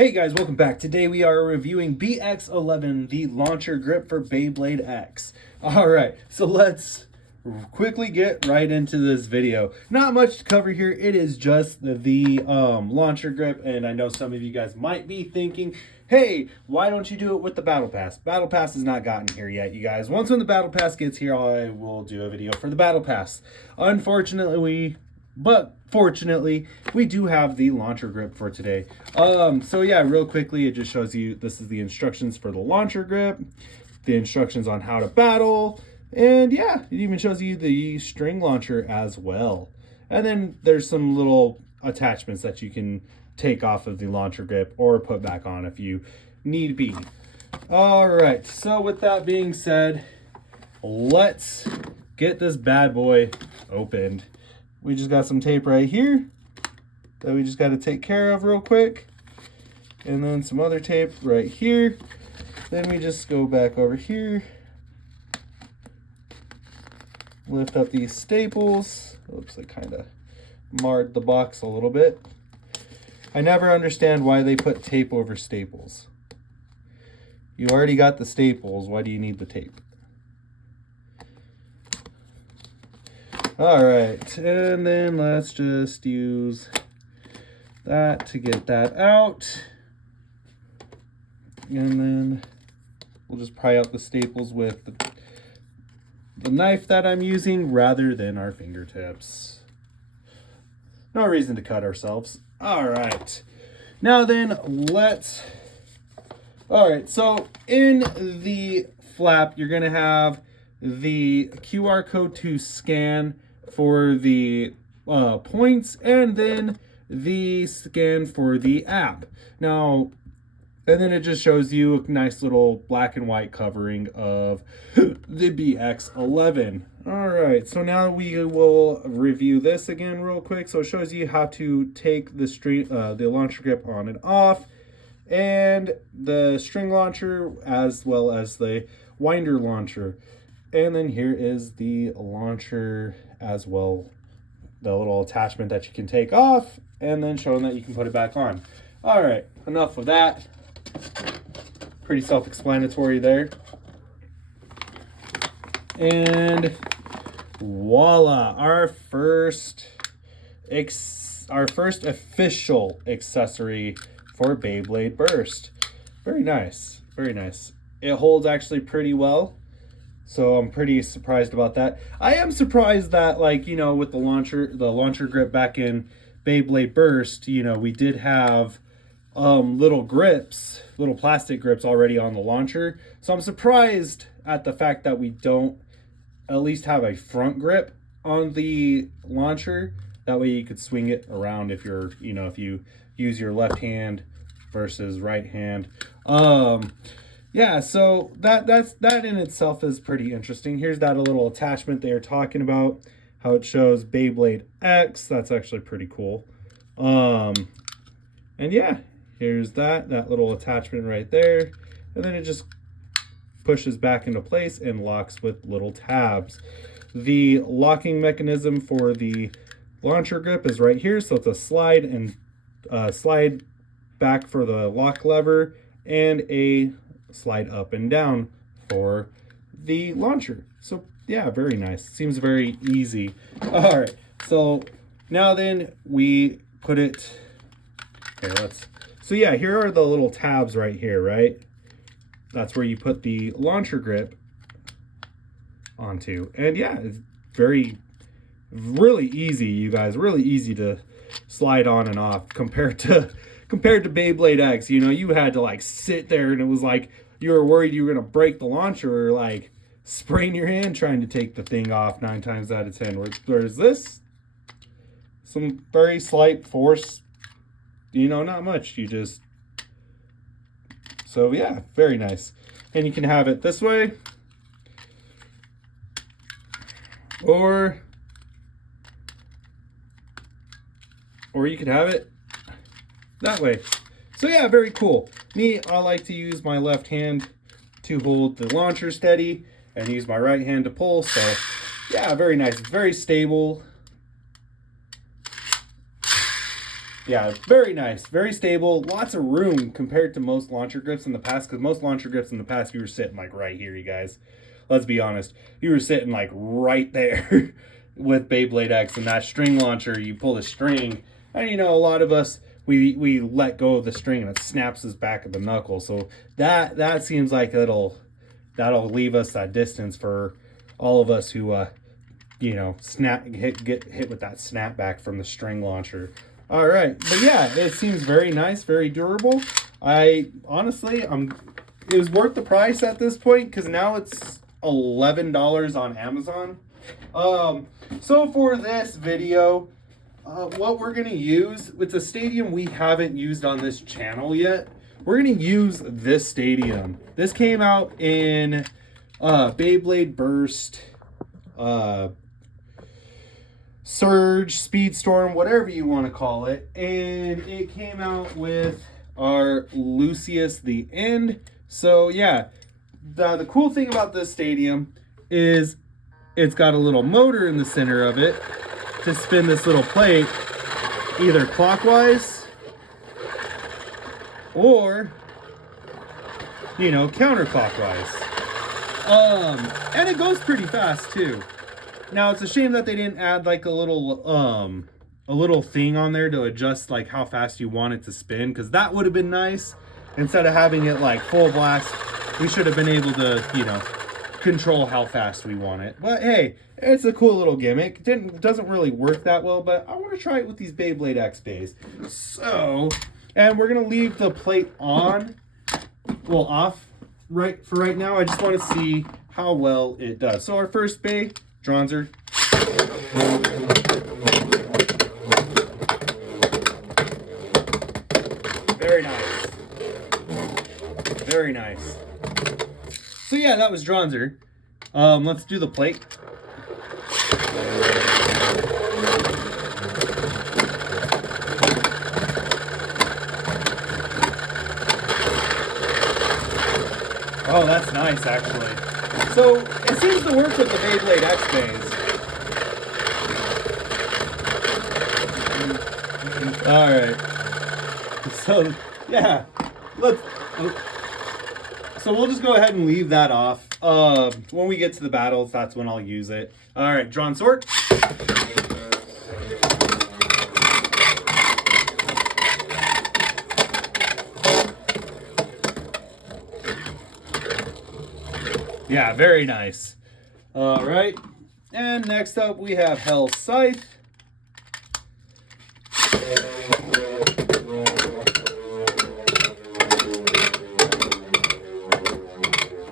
Hey guys, welcome back. Today we are reviewing BX11, the launcher grip for Beyblade X. Alright, so let's quickly get right into this video. Not much to cover here. It is just the launcher grip, and I know some of you guys might be thinking, hey, why don't you do it with the Battle Pass? Battle Pass has not gotten here yet, you guys. Once when the Battle Pass gets here, I will do a video for the Battle Pass. Fortunately, we do have the launcher grip for today. So yeah, real quickly, it just shows you, this is the instructions for the launcher grip, the instructions on how to battle, and yeah, it even shows you the string launcher as well. And then there's some little attachments that you can take off of the launcher grip or put back on if you need be. All right, so with that being said, let's get this bad boy opened. We just got some tape right here that we just got to take care of real quick. And then some other tape right here. Then we just go back over here. Lift up these staples. Oops, I kind of marred the box a little bit. I never understand why they put tape over staples. You already got the staples. Why do you need the tape? All right, and then let's just use that to get that out. And then we'll just pry out the staples with the knife that I'm using rather than our fingertips. No reason to cut ourselves. All right, now then all right, so in the flap, you're gonna have the QR code to scan for the points, and then the scan for the app. Now, and then it just shows you a nice little black and white covering of the BX11. All right, so now we will review this again real quick. So it shows you how to take the launcher grip on and off, and the string launcher as well as the winder launcher. And then here is the launcher as well, the little attachment that you can take off, and then showing that you can put it back on. All right, enough of that. Pretty self-explanatory there. And voila, our first official accessory for Beyblade Burst. Very nice, very nice. It holds actually pretty well. So I'm pretty surprised about that. I am surprised that, like, you know, with the launcher grip back in Beyblade Burst, you know, we did have little plastic grips already on the launcher. So I'm surprised at the fact that we don't at least have a front grip on the launcher. That way you could swing it around if you're, you know, if you use your left hand versus right hand. Yeah, so that in itself is pretty interesting. Here's that little attachment they are talking about, how it shows Beyblade X. That's actually pretty cool. And yeah, here's that little attachment right there. And then it just pushes back into place and locks with little tabs. The locking mechanism for the launcher grip is right here. So it's a slide and slide back for the lock lever, and a slide up and down for the launcher. So yeah, very nice. Seems very easy. All right, so now then we put it here. So yeah, here are the little tabs right here, right? That's where you put the launcher grip onto. And yeah, it's really easy, you guys. Really easy to slide on and off compared to Beyblade X. You know, you had to like sit there, and it was like you were worried you were gonna break the launcher or like sprain your hand trying to take the thing off 9 times out of 10. Whereas this, some very slight force, you know, not much. So yeah, very nice. And you can have it this way, or you could have it that way. So yeah, very cool. Me, I like to use my left hand to hold the launcher steady and use my right hand to pull. So yeah, very nice, very stable. Yeah, very nice, very stable, lots of room compared to most launcher grips in the past, because most launcher grips in the past, you were sitting like right here, you guys. Let's be honest. You were sitting like right there with Beyblade X, and that string launcher, you pull the string, and you know, a lot of us, we let go of the string and it snaps us back at the knuckle. So that seems like that'll leave us that distance for all of us who you know, get hit with that snapback from the string launcher. All right, but yeah, it seems very nice, very durable. I honestly, it was worth the price at this point, because now it's $11 on Amazon. So for this video, what we're gonna use, it's a stadium we haven't used on this channel yet. We're gonna use this stadium. This came out in Beyblade Burst, Surge, Speedstorm, whatever you want to call it, and it came out with our Lucius the End. So yeah, the cool thing about this stadium is it's got a little motor in the center of it to spin this little plate either clockwise or, you know, counterclockwise. And it goes pretty fast too. Now it's a shame that they didn't add like a little thing on there to adjust like how fast you want it to spin, because that would have been nice. Instead of having it like full blast, we should have been able to, you know, control how fast we want it. But hey, it's a cool little gimmick. Doesn't really work that well, but I want to try it with these Beyblade X bays. So, and we're gonna leave the plate on, well, off right for right now. I just want to see how well it does. So our first bay, Dronzer. Very nice. Very nice. So yeah, that was Dronzer. Let's do the plate. Oh, that's nice, actually. So, it seems to work with the Beyblade X bays. Alright. So, yeah. So we'll just go ahead and leave that off. When we get to the battles, that's when I'll use it. Alright, drawn sword. Yeah, very nice. All right, and next up we have Hell's Scythe.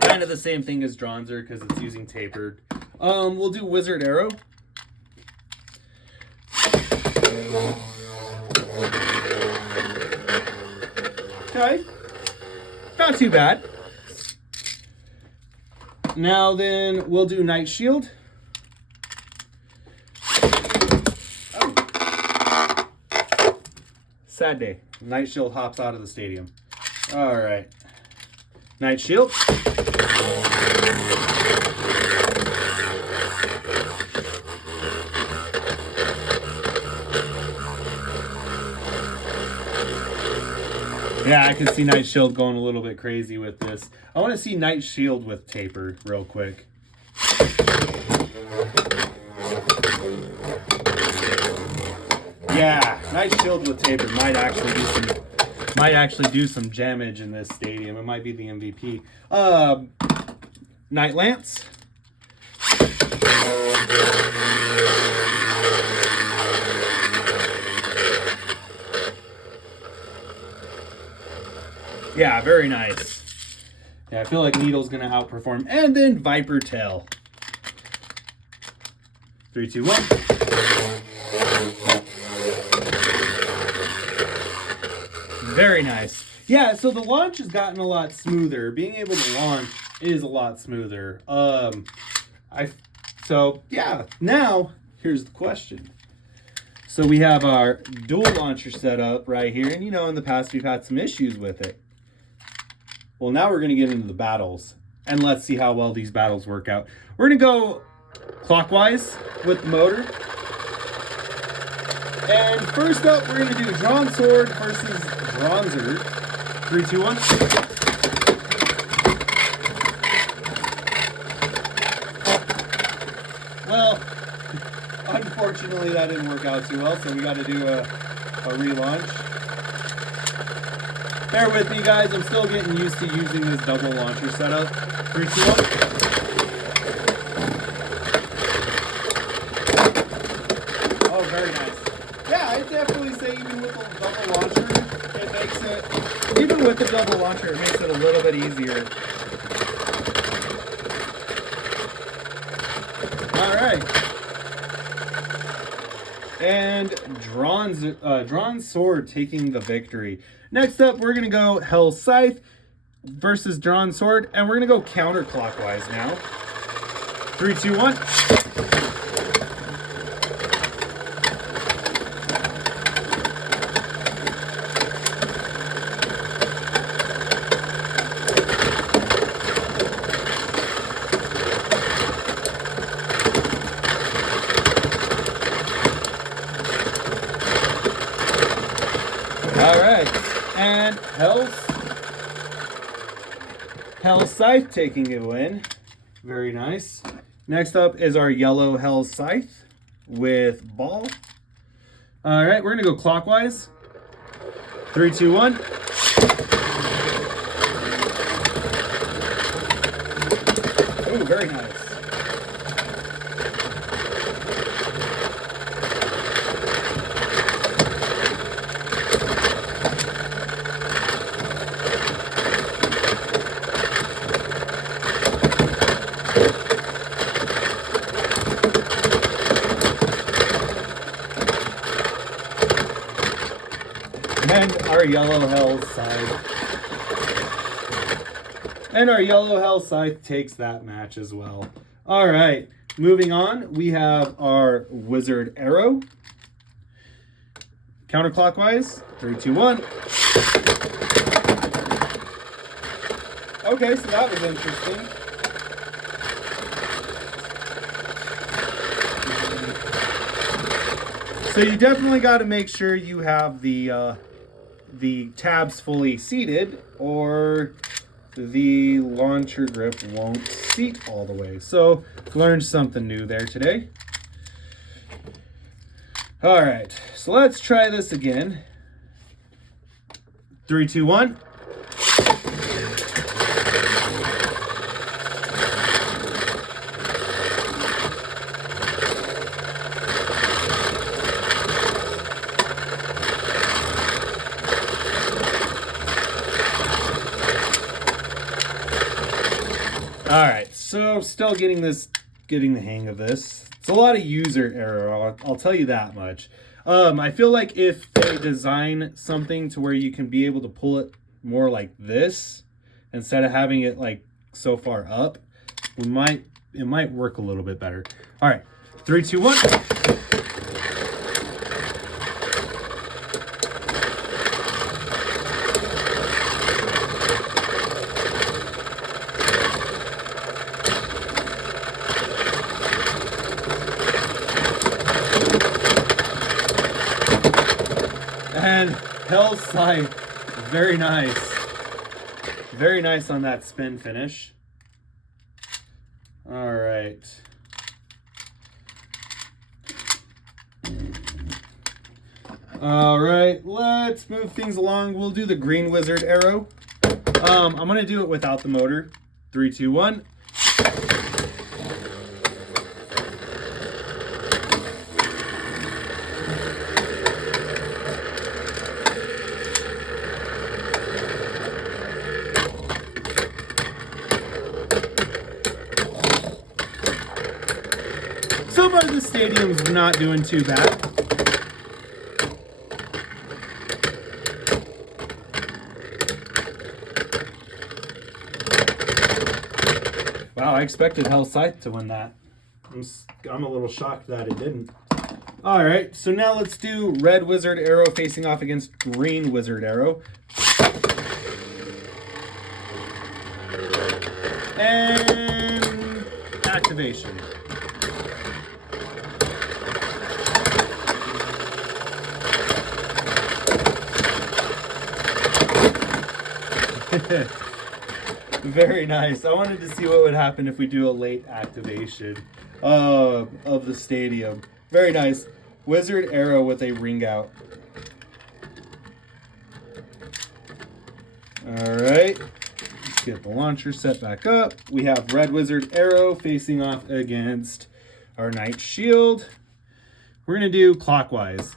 Kind of the same thing as Dronzer because it's using tapered. We'll do Wizard Arrow. Okay, not too bad. Now then, we'll do Night Shield. Oh. Sad day. Night Shield hops out of the stadium. All right. Night Shield. Yeah, I can see Night Shield going a little bit crazy with this. I want to see Night Shield with taper real quick. Yeah, Night Shield with taper might actually do some damage in this stadium. It might be the MVP. Night Lance. Yeah, very nice. Yeah, I feel like Needle's gonna outperform. And then Viper Tail. 3, 2, 1. Very nice. Yeah, so the launch has gotten a lot smoother. Being able to launch is a lot smoother. So yeah, now here's the question. So we have our dual launcher set up right here, and you know in the past we've had some issues with it. Well, now we're going to get into the battles, and let's see how well these battles work out. We're going to go clockwise with the motor. And first up, we're going to do Drawn Sword versus Bronzer. 3, 2, 1. Well, unfortunately, that didn't work out too well, so we got to do a relaunch. Bear with me, guys. I'm still getting used to using this double launcher setup. 3, 2, 1. Oh, very nice. Yeah, I'd definitely say even with the double launcher, it makes it, even with the double launcher, it makes it a little bit easier. All right. And Drawn Sword taking the victory. Next up, we're going to go Hell Scythe versus Drawn Sword, and we're going to go counterclockwise now. 3, 2, 1. All right, and Hell Scythe taking a win. Very nice. Next up is our yellow Hell Scythe with ball. All right, we're gonna go clockwise. 3, 2, 1. Ooh, very nice. And our yellow Hell Scythe. And our yellow Hell Scythe takes that match as well. All right, moving on, we have our Wizard Arrow. Counterclockwise, 3, 2, 1. Okay, so that was interesting. So you definitely got to make sure you have the tabs fully seated, or the launcher grip won't seat all the way. So learned something new there today. All right, so let's try this again. 3, 2, 1. All right, so still getting the hang of this. It's a lot of user error, I'll tell you that much. I feel like if they design something to where you can be able to pull it more like this, instead of having it like so far up, it might work a little bit better. All right, 3, 2, 1. And Hell Scythe, very nice. Very nice on that spin finish. All right. All right, let's move things along. We'll do the green Wizard Arrow. I'm gonna do it without the motor. 3, 2, 1. So far, the stadium's not doing too bad. Wow, I expected Hell Scythe to win that. I'm a little shocked that it didn't. All right, so now let's do red Wizard Arrow facing off against green Wizard Arrow. And activation. Very nice. I wanted to see what would happen if we do a late activation of the stadium. Very nice. Wizard Arrow with a ring out. Alright. Let's get the launcher set back up. We have Red Wizard Arrow facing off against our Knight Shield. We're going to do clockwise.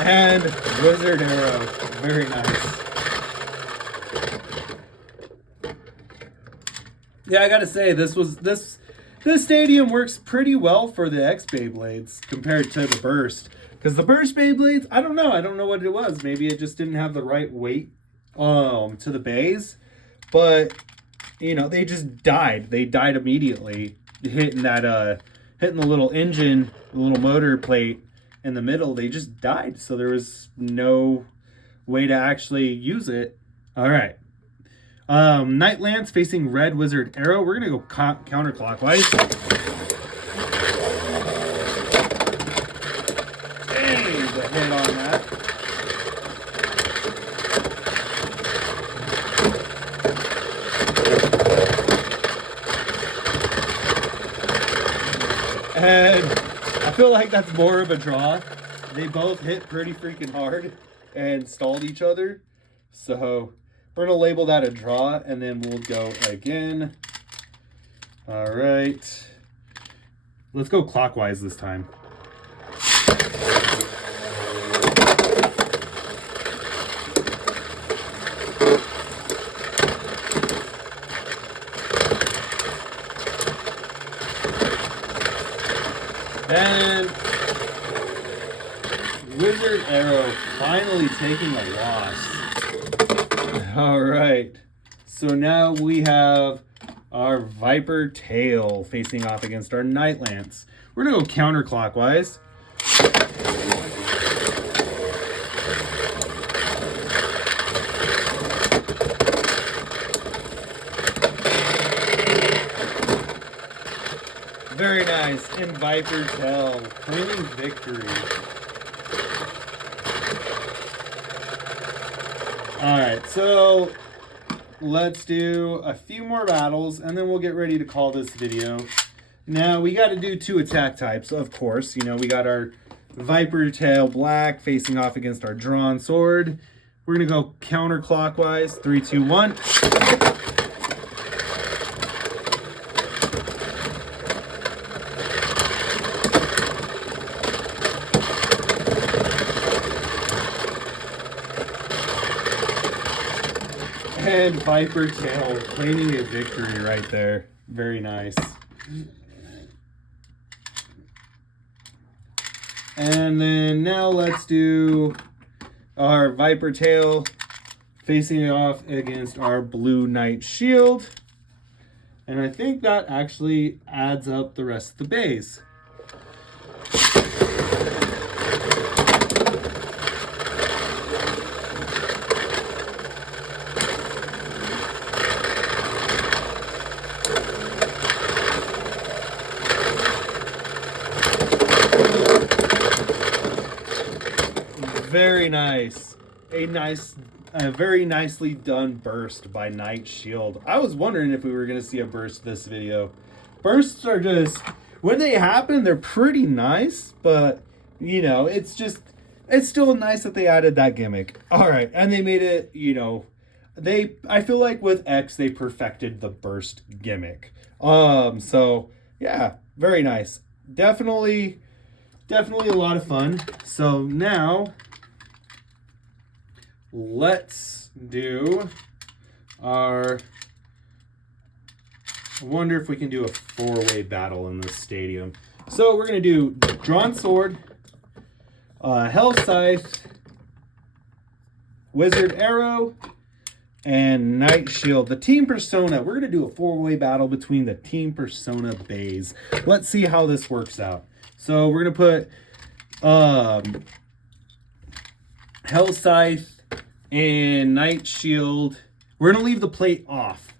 And Wizard Arrow. Very nice. Yeah, I gotta say, this stadium works pretty well for the X Beyblades compared to the Burst. Because the Burst Beyblades, I don't know what it was. Maybe it just didn't have the right weight to the bays. But, you know, they just died. They died immediately, hitting the little engine, the little motor plate in the middle. They just died, so there was no way to actually use it. All right. Night Lance facing Red Wizard Arrow. We're going to go counterclockwise. Dang, the hit on that. And I feel like that's more of a draw. They both hit pretty freaking hard and stalled each other. So we're going to label that a draw, and then we'll go again. All right. Let's go clockwise this time. And Wizard Arrow finally taking a loss. All right. So now we have our Viper Tail facing off against our Night Lance. We're going to go counterclockwise. Very nice. And Viper Tail claiming victory. Alright, so let's do a few more battles and then we'll get ready to call this video. Now we got to do 2 attack types, of course. You know, we got our Viper Tail Black facing off against our Drawn Sword. We're going to go counterclockwise. 3, 2, 1. And Viper Tail claiming a victory right there. Very nice. And then now let's do our Viper Tail facing off against our Blue Knight Shield. And I think that actually adds up the rest of the bays. Very nice. A very nicely done burst by Knight Shield. I was wondering if we were going to see a burst this video. Bursts are just, when they happen, they're pretty nice, but, you know, it's still nice that they added that gimmick. All right, and they made it, you know, I feel like with X, they perfected the burst gimmick. So, yeah, very nice. Definitely a lot of fun. So now let's do our, I wonder if we can do a 4-way battle in this stadium. So we're going to do Drawn Sword, Hell Scythe, Wizard Arrow, and Knight Shield. The Team Persona. We're going to do a 4-way battle between the Team Persona bays. Let's see how this works out. So we're going to put Hell Scythe and Night Shield. We're gonna leave the plate off.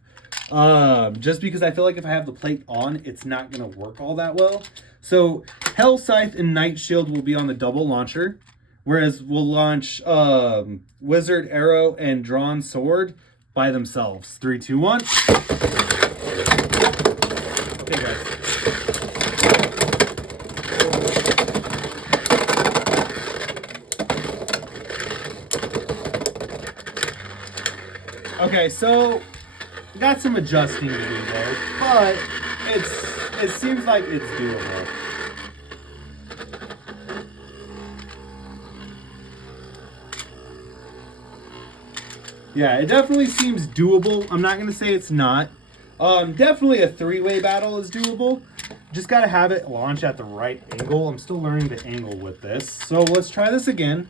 Just because I feel like if I have the plate on, it's not gonna work all that well. So Hell Scythe and Night Shield will be on the double launcher, whereas we'll launch Wizard Arrow and Drawn Sword by themselves. 3, 2, 1. Okay, guys. Okay, so got some adjusting to do there, but it seems like it's doable. Yeah, it definitely seems doable. I'm not gonna say it's not. Definitely a 3-way battle is doable. Just gotta have it launch at the right angle. I'm still learning the angle with this. So let's try this again.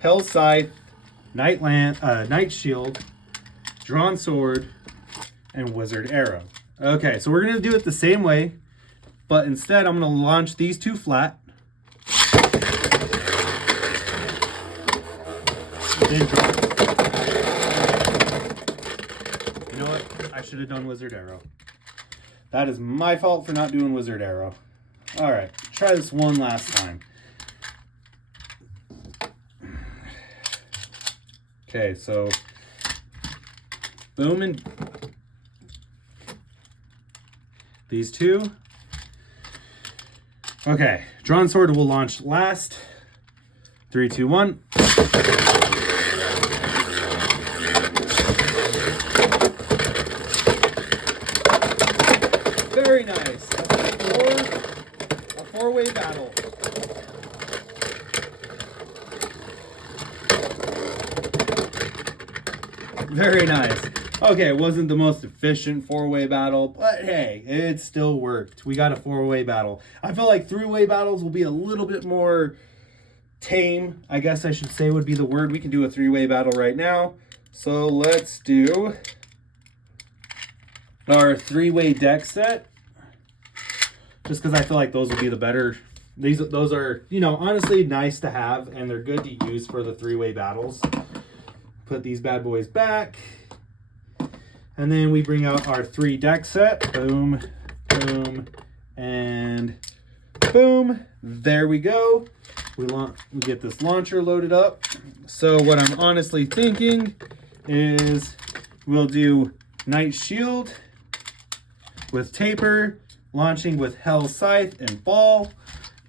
Hell Scythe, Night Shield, Drawn Sword, and Wizard Arrow. Okay, so we're gonna do it the same way, but instead I'm gonna launch these two flat. Then draw. You know what? I should have done Wizard Arrow. That is my fault for not doing Wizard Arrow. All right, try this one last time. Okay, so boom and these two. Okay, Drawn Sword will launch last. 3, 2, 1. Very nice. A four-way battle. Very nice. Okay, it wasn't the most efficient 4-way battle, but hey, it still worked. We got a 4-way battle. I feel like 3-way battles will be a little bit more tame, I guess I should say would be the word. We can do a 3-way battle right now. So let's do our 3-way deck set. Just because I feel like those will be the better. Those are, you know, honestly nice to have, and they're good to use for the 3-way battles. Put these bad boys back. And then we bring out our 3 deck set. Boom, boom, and boom. There we go. We get this launcher loaded up. So what I'm honestly thinking is we'll do Night Shield with Taper, launching with Hell Scythe and Ball,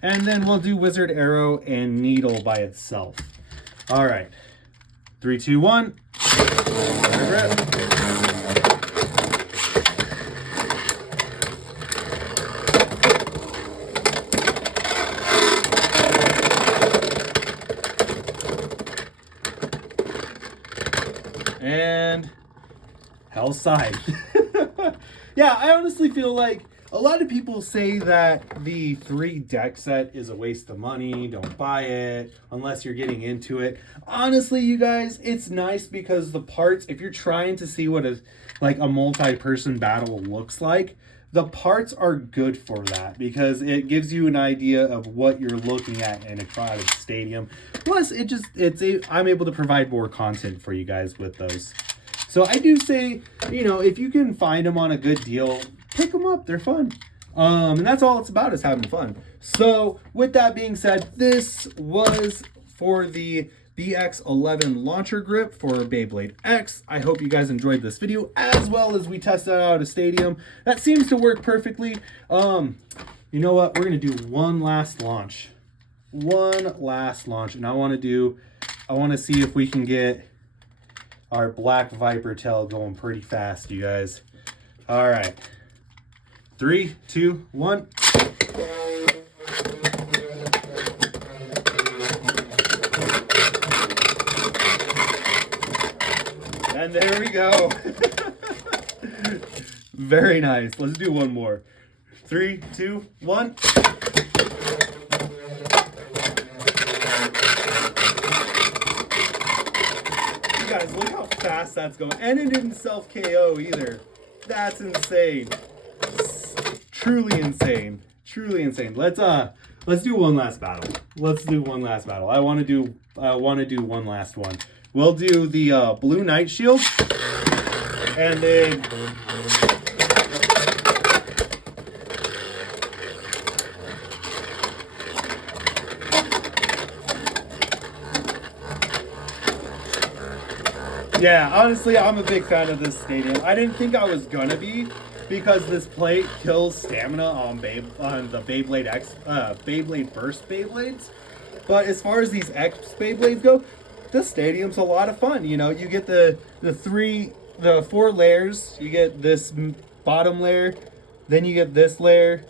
and then we'll do Wizard Arrow and Needle by itself. All right, 3, 2, 1. And Hell Scythe. Yeah, I honestly feel like a lot of people say that the 3 deck set is a waste of money. Don't buy it unless you're getting into it. Honestly, you guys, it's nice because the parts, if you're trying to see what a multi-person battle looks like, the parts are good for that because it gives you an idea of what you're looking at in a crowded stadium. Plus, I'm able to provide more content for you guys with those. So I do say, you know, if you can find them on a good deal, pick them up. They're fun. And that's all it's about, is having fun. So with that being said, this was for the BX11 launcher grip for Beyblade X. I hope you guys enjoyed this video as well as we tested out a stadium. That seems to work perfectly. You know what? We're going to do one last launch. One last launch. And I want to see if we can get our black Viper tail going pretty fast, you guys. All right. 3, 2, 1. And there we go. Very nice. Let's do one more. 3, 2, 1. You guys, look how fast that's going. And it didn't self-KO either. That's insane. Truly insane. Truly insane. Let's let's do one last battle. Let's do one last battle. I want to do one last one. We'll do the blue night shield, and then yeah, honestly, I'm a big fan of this stadium. I didn't think I was gonna be, because this plate kills stamina on the Beyblade Burst Beyblades. But as far as these X Beyblades go, this stadium's a lot of fun. You know, you get the 4 layers. You get this bottom layer, then you get this layer,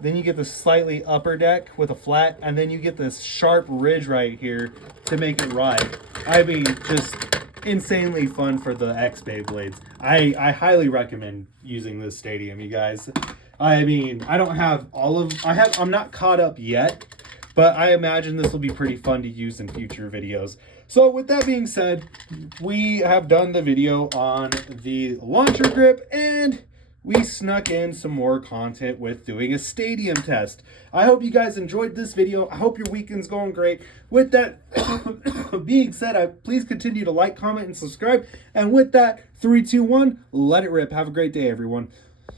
then you get the slightly upper deck with a flat, and then you get this sharp ridge right here to make it ride. I mean, just insanely fun for the X Beyblades. I highly recommend using this stadium, you guys. I mean, I don't have I'm not caught up yet, but I imagine this will be pretty fun to use in future videos. So with that being said, we have done the video on the launcher grip, and we snuck in some more content with doing a stadium test. I hope you guys enjoyed this video. I hope your weekend's going great. With that being said, please continue to like, comment, and subscribe. And with that, 3, 2, 1, let it rip. Have a great day, everyone.